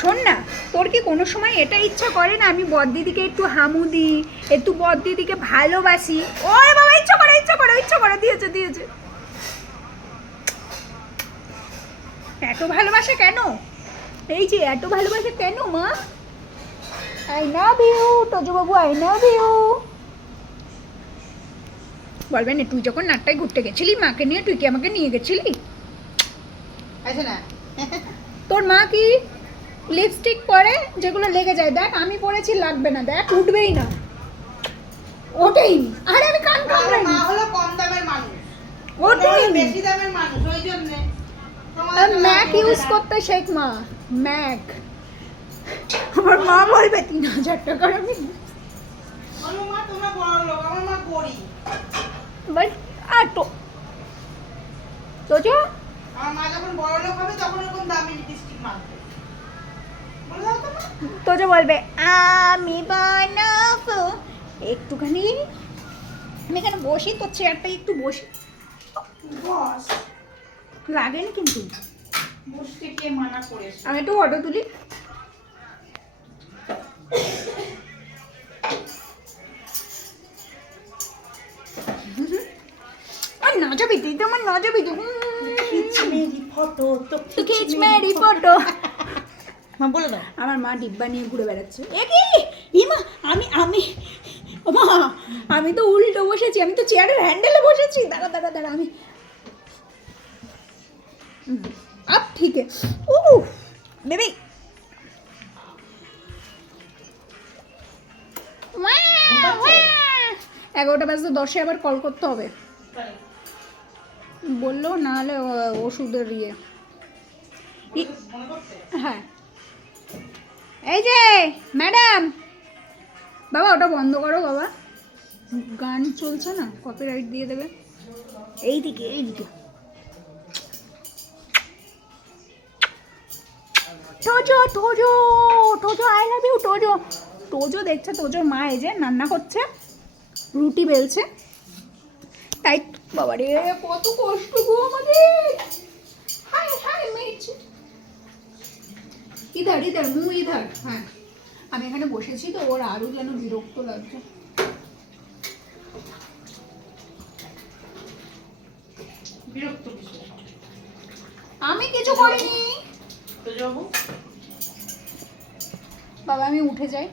শোন না, তোর কি কোনো সময় এটা ইচ্ছা করে না আমি বড়দিদিকে একটু হামু দিই, একটু বড়দিদিকে ভালোবাসি? ওরে বাবা, ইচ্ছা করে ইচ্ছা করে ইচ্ছা করে, দিয়েছে দিয়েছে। এত ভালোবাসে কেন? এই যে এত ভালোবাসে কেন মা? I love you Tojo Babu, I love you. বলবেন তুই যখন নাটটায় ঘুরতে গেছিলি মাকে নিয়ে, তুই কি আমাকে নিয়ে গেছিলি? আছে না তোর মা কি লিপস্টিক পরে যেগুলো লেগে যায়, দেখ আমি পরেছি লাগবে না, দেখ উঠবেই না, ওঠেই নি। আরে আমি কান কামড়াই মা হলো কম দামের মানুষ, ওঠেই নি। বেশি দামের মানুষ, ওই জন্য ম্যাক ইউজ করতে শেখ মা, ম্যাক। আমার মা বলবে 3000 টাকার আমি, বলো মা তোমরা বড় লোক, আমার মা গরিব। বাট আর তো তোজো আমার মা যখন বড় লোক হবে তখন এরকম দামি লিপস্টিক মাখবে। বলে দাও তো মা। তোজো বলবে আমি বানাবো একটুখানি, আমি এখানে বসি, তোর চেয়ারটা একটু বসি। বস লাগেনি কিন্তু, বসতে কে মানা করেছে? আমি একটু ফটো তুলি। আর না যাবি তুই তো, আমার না যাবি তুই। খিচ মেরি ফটো তো খিচ মেরি ফটো। মা বলে দাও। আমার মা ডিব্বা নিয়ে ঘুরে বেড়াচ্ছে। এ কি ইমা, আমি আমি মা, আমি তো উল্টো বসেছি, আমি তো চেয়ারের হ্যান্ডেলে বসেছি। দাঁড়া দাঁড়া দাঁড়া, আমি আপ ঠিক আছে। ও বেবি, 11টা বাজতে 10-এ আবার কল করতে হবে বললো, নাহলে ওষুধের হ্যাঁ। এই যে ম্যাডাম, বাবা ওটা বন্ধ করো বাবা, গান চলছে না, কপিরাইট দিয়ে দেবে। এইদিকে এইদিকে। Tojo Tojo Tojo, I love you Tojo. Tojo দেখছে, তোজোর মা এই যে রান্না করছে, রুটি বেলছে। তাই বাবা রে, কত কষ্ট গো আমাদের। হাই হাই মির্চি, ইধার ইধার মু ইধার। হ্যাঁ, আমি এখানে বসেছি তো, ওর আরো যেন বিরক্ত লাগছে। বিরক্ত কিছু আমি কিছু করিনি তো যাবো বাবা, আমি উঠে যাই।